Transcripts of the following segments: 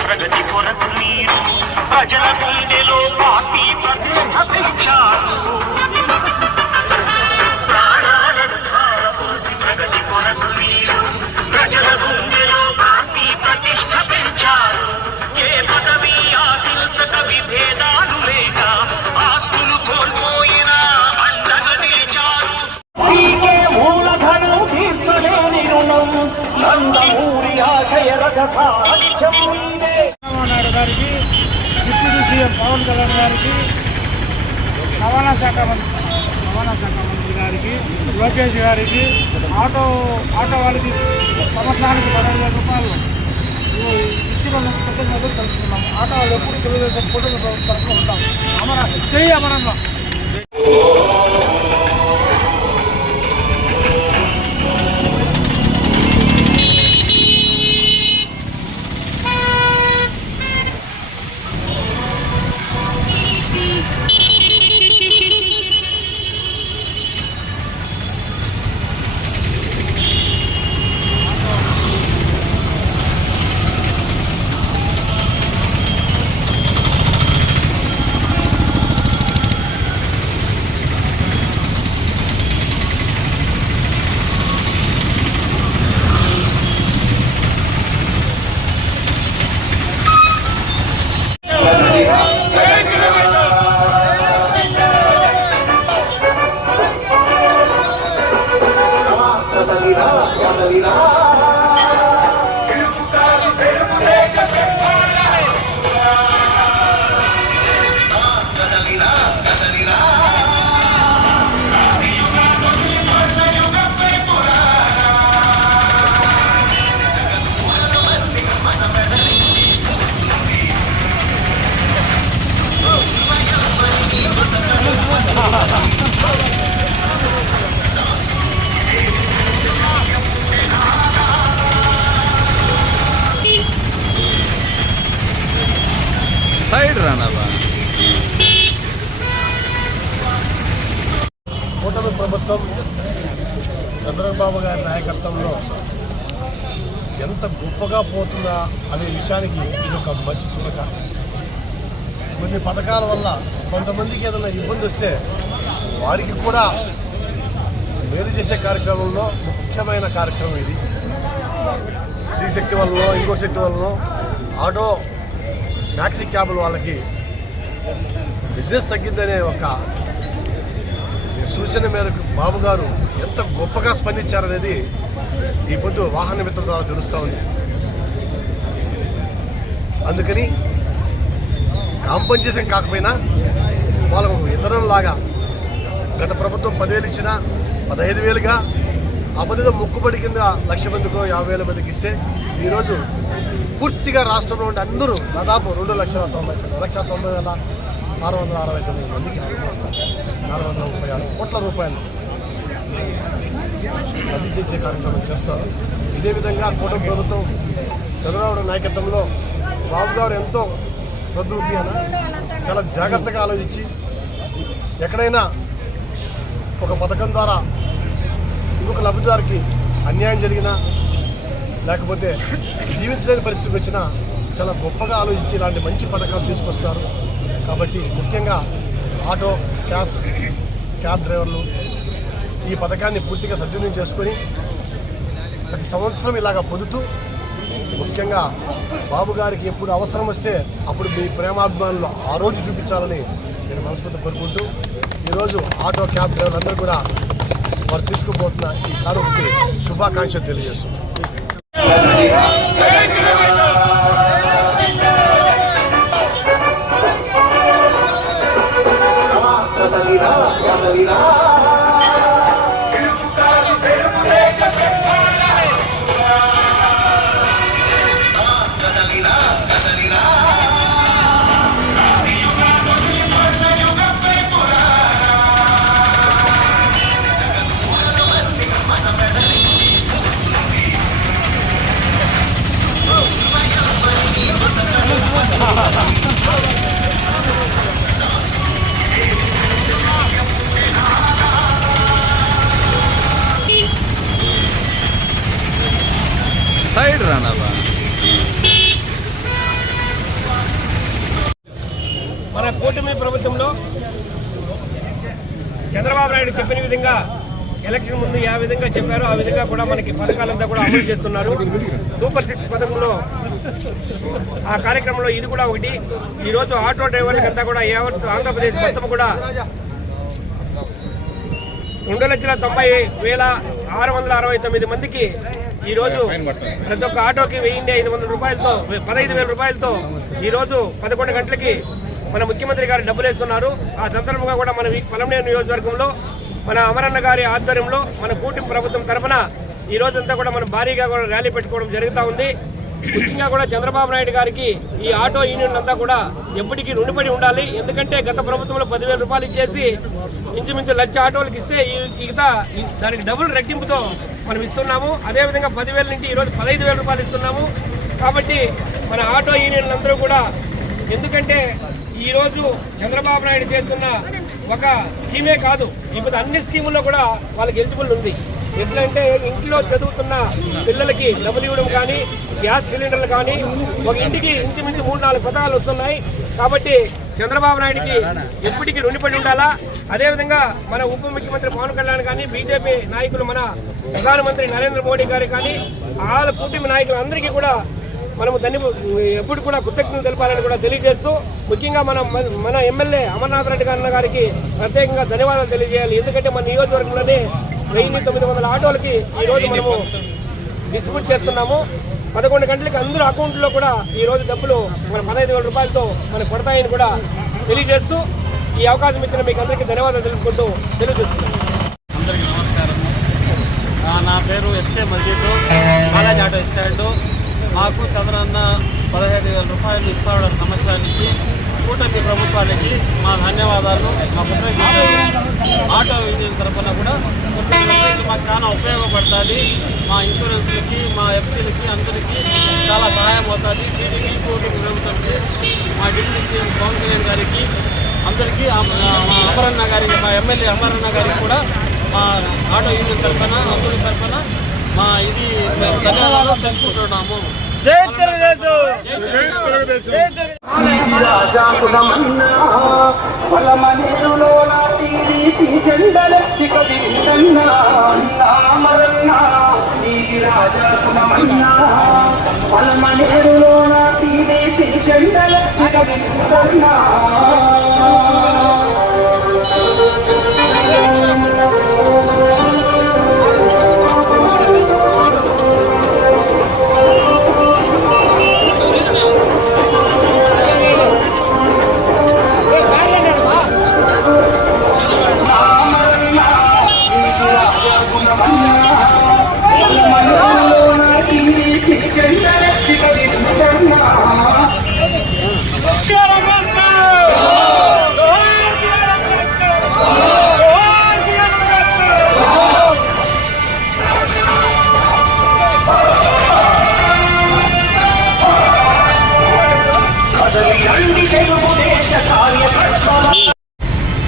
ప్రగతి కొరకు మీరు ప్రజల గుండెలో పార్టీ ప్రతిష్ట పెంచారు. ప్రాణాలను ధారపోసి ప్రగతి కొరకు మీరు ప్రజల గుండెలో పార్టీ ప్రతిష్ట పెంచారు. ఏ పదవి ఆశించక విభేదాలు లేక ఆస్తులు కోల్పోయినా అండగా నిలిచారు. మీకే మూలధనం తీర్చలేని రుణం నందమూరి ఆశయ రహస్యం గారికి, డిప్యూటీ సీఎం పవన్ కళ్యాణ్ గారికి, రవాణా శాఖ మంత్రి గారికి, లోకేష్ గారికి, ఆటో వాళ్ళకి సంవత్సరానికి 15,000 రూపాయలు ఇచ్చినందుకు కృతజ్ఞతలు తెలుసుకున్నాము. ఆటో వాళ్ళు ఎప్పుడు తెలుగుదేశం కుటుంబ ప్రభుత్వం ఉంటాం. జై అమరన్న. సైడ్ రానాబా. కూటమి ప్రభుత్వం చంద్రబాబు గారి నాయకత్వంలో ఎంత గొప్పగా పోతుందా అనే విషయానికి ఇది ఒక మంచి తునక. కొన్ని పథకాల వల్ల కొంతమందికి ఏదైనా ఇబ్బంది వస్తే వారికి కూడా మేలు చేసే కార్యక్రమంలో ముఖ్యమైన కార్యక్రమం ఇది. శ్రీశక్తి వలన ఇంకో శక్తి వలన ఆటో మ్యాక్సీ క్యాబుల వాళ్ళకి బిజినెస్ తగ్గిందనే ఒక సూచన మేరకు బాబు గారు ఎంత గొప్పగా స్పందించారనేది ఈ పొద్దు వాహన మిత్రుల ద్వారా తెలుస్తూ ఉంది. అందుకని కాంపన్సేషన్ కాకపోయినా వాళ్ళకు ఇతరంలాగా గత ప్రభుత్వం 10,000 ఇచ్చినా 15,000గా ఆ పనిలో మొక్కుబడి కింద 1,00,000 మందికో 50,000 మందికి ఇస్తే ఈరోజు పూర్తిగా రాష్ట్రంలో ఉండే అందరూ దాదాపు 2,90,669 మందికి 436 కోట్ల రూపాయలు అందించే కార్యక్రమం చేస్తారు. ఇదే విధంగా కూటమి ప్రభుత్వం చంద్రబాబు నాయకత్వంలో బాబు గారు ఎంతో ప్రదృతి అని చాలా జాగ్రత్తగా ఆలోచించి ఎక్కడైనా ఒక పథకం ద్వారా ఇంకొక లబ్ధిదారికి అన్యాయం జరిగినా లేకపోతే జీవించలేని పరిస్థితికి వచ్చినా చాలా గొప్పగా ఆలోచించి ఇలాంటి మంచి పథకాలు తీసుకొస్తారు. కాబట్టి ముఖ్యంగా ఆటో క్యాబ్ డ్రైవర్లు ఈ పథకాన్ని పూర్తిగా సద్వినియోగం చేసుకొని ప్రతి సంవత్సరం ఇలాగ పొందుతూ ముఖ్యంగా బాబు గారికి ఎప్పుడు అవసరం వస్తే అప్పుడు మీ ప్రేమాభిమానులు ఆ రోజు చూపించాలని నేను మనస్ఫూర్తి కోరుకుంటూ ఈరోజు ఆటో క్యాబ్ డ్రైవర్లందరూ కూడా వారు తీసుకుపోతున్న ఈ కారుకి శుభాకాంక్షలు తెలియజేస్తున్నాను. సైడ్ రానా బా. మన కూటమి ప్రభుత్వంలో చంద్రబాబు నాయుడు చెప్పిన విధంగా ఎలక్షన్ ముందు ఏ విధంగా చెప్పారో ఆ విధంగా కూడా మనకి పథకాలంతా కూడా అమలు చేస్తున్నారు. సూపర్ 6 పథకంలో ఆ కార్యక్రమంలో ఇది కూడా ఒకటి. ఈరోజు ఆటో డ్రైవర్లకంతా కూడా యావత్ ఆంధ్రప్రదేశ్ మొత్తం కూడా 2,90,669 మందికి ఈరోజు ప్రతి ఒక్క ఆటోకి 1,500 రూపాయలతో 15,000 రూపాయలతో ఈరోజు 11 గంటలకి మన ముఖ్యమంత్రి గారు డబ్బులు వేస్తున్నారు. ఆ సందర్భంగా కూడా మన పలమనేరు నియోజకవర్గంలో మన అమరన్న గారి ఆధ్వర్యంలో మన కూటమి ప్రభుత్వం తరఫున ఈ రోజంతా కూడా మనం భారీగా కూడా ర్యాలీ పెట్టుకోవడం జరుగుతూ ఉంది. ముఖ్యంగా కూడా చంద్రబాబు నాయుడు గారికి ఈ ఆటో యూనియన్ అంతా కూడా ఎప్పటికీ రుణపడి ఉండాలి. ఎందుకంటే గత ప్రభుత్వంలో 10,000 రూపాయలు ఇచ్చేసి ఇంచుమించు 1,00,000 ఆటోలకు ఇస్తే దానికి డబుల్ రెట్టింపుతో మనం ఇస్తున్నాము. అదేవిధంగా 10,000 నుండి ఈరోజు 15,000 రూపాయలు ఇస్తున్నాము. కాబట్టి మన ఆటో యూనియన్లందరూ కూడా, ఎందుకంటే ఈరోజు చంద్రబాబు నాయుడు చేస్తున్న ఒక స్కీమే కాదు, ఇప్పుడు అన్ని స్కీముల్లో కూడా వాళ్ళకి ఎలిజిబుల్ ఉంది. ఎట్లంటే ఇంట్లో చదువుతున్న పిల్లలకి డబ్బులు ఇవ్వడం కానీ, గ్యాస్ సిలిండర్లు కానీ, ఒక ఇంటికి ఇంచుమించు 3-4 పథకాలు వస్తున్నాయి. కాబట్టి చంద్రబాబు నాయుడికి ఎప్పటికీ రుణపడి ఉండాలా. అదేవిధంగా మన ఉప ముఖ్యమంత్రి పవన్ కళ్యాణ్ కానీ, బీజేపీ నాయకులు మన ప్రధానమంత్రి నరేంద్ర మోడీ గారు కానీ, వాళ్ళ కూటమి నాయకులందరికీ కూడా మనము ఎప్పుడు కూడా కృతజ్ఞతలు తెలపాలని కూడా తెలియజేస్తూ, ముఖ్యంగా మన ఎమ్మెల్యే అమర్నాథ్ రెడ్డి గారికి ప్రత్యేకంగా ధన్యవాదాలు తెలియజేయాలి. ఎందుకంటే మన నియోజకవర్గంలోనే 1,900 ఆటోలకి ఈరోజు మనము డిస్ట్రిబ్యూట్ చేస్తున్నాము. 11 గంటలకి అందరూ అకౌంట్లో కూడా ఈరోజు డబ్బులు మన 15,000 రూపాయలతో మనకు పడతాయని కూడా తెలియజేస్తూ, ఈ అవకాశం ఇచ్చిన మీకు అందరికీ ధన్యవాదాలు తెలుపుకుంటూ తెలియజేస్తున్నాను. అందరికీ నమస్కారం. నా పేరు ఎస్కే మజీద్, కాలేజ్ ఆటో స్టాండ్. మాకు చంద్రన్న 15,000 రూపాయలు ఇస్తాడన్న సంవత్సరానికి కూటమి ప్రభుత్వానికి మా ధన్యవాదాలు. మా పుట్టినరోజు ఆటో యూనియన్ తరఫున కూడా మాకు చాలా ఉపయోగపడుతుంది. మా ఇన్సూరెన్స్లకి, మా ఎఫ్సీలకి అందరికీ చాలా సహాయం అవుతుంది. టీడీపీ కూటమి ప్రభుత్వానికి, మా డిప్యూటీ సీఎం పవన్ కళ్యాణ్ గారికి, అందరికీ, అమరన్న గారికి, మా ఎమ్మెల్యే అమరన్న గారికి కూడా మా ఆటో యూనియన్ తరఫున అందరి తరఫున మా ఇది మేము ధన్యవాదాలు తెలుసుకుంటున్నాము.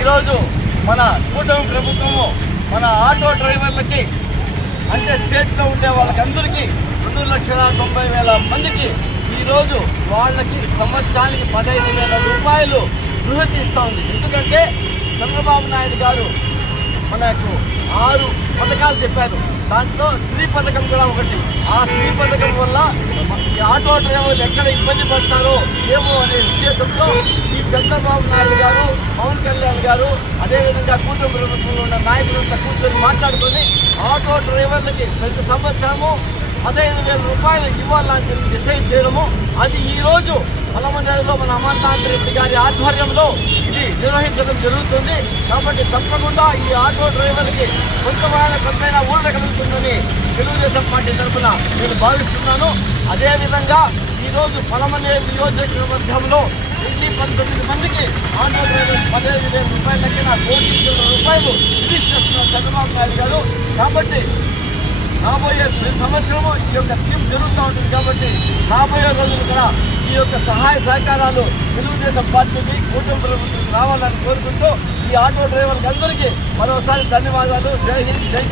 ఈరోజు మన కూటమి ప్రభుత్వము మన ఆటో డ్రైవర్లకి, అంటే స్టేట్లో ఉండే వాళ్ళకందరికీ 2,90,000 మందికి ఈరోజు వాళ్ళకి సంవత్సరానికి 15,000 రూపాయలు బృహతి ఇస్తూ ఉంది. ఎందుకంటే చంద్రబాబు నాయుడు గారు మనకు 6 పథకాలు చెప్పారు. దాంట్లో స్త్రీ పథకం కూడా ఒకటి. ఆ స్త్రీ పథకం వల్ల ఈ ఆటో డ్రైవర్లు ఎక్కడ ఇబ్బంది పడతారో ఏమో అనే ఉద్దేశంతో ఈ చంద్రబాబు నాయుడు గారు, పవన్ కళ్యాణ్ గారు, అదేవిధంగా కూటమి ప్రభుత్వంలో ఉన్న నాయకులంతా కూర్చొని మాట్లాడుకొని ఆటో డ్రైవర్లకి ప్రతి సంవత్సరము 15,000 రూపాయలు ఇవ్వాలని చెప్పి డిసైడ్ చేయడము, అది ఈరోజు పలమనేరులో మన అమర్నాథ్ రెడ్డి గారి ఆధ్వర్యంలో ఇది నిర్వహించడం జరుగుతుంది. కాబట్టి తప్పకుండా ఈ ఆటో డ్రైవర్లకి కొంతైనా ఊరట కలుగుతుందని తెలుగుదేశం పార్టీ తరఫున నేను భావిస్తున్నాను. అదేవిధంగా ఈరోజు పలమనేరు నియోజకవర్గంలో 19 మందికి ఆటో డ్రైవర్ 15,000 రూపాయల లెక్కన 1 కోటి రూపాయలు రిలీజ్ చేస్తున్నారు చంద్రబాబు నాయుడు గారు. కాబట్టి రాబోయే ప్రతి సంవత్సరము ఈ యొక్క స్కీమ్ జరుగుతూ ఉంటుంది. కాబట్టి రాబోయే రోజులు కూడా ఈ యొక్క సహాయ సహకారాలు తెలుగుదేశం పార్టీకి, కూటమి ప్రభుత్వం రావాలని కోరుకుంటూ ఈ ఆటో డ్రైవర్లకు అందరికీ మరోసారి ధన్యవాదాలు. జై హింద్, జై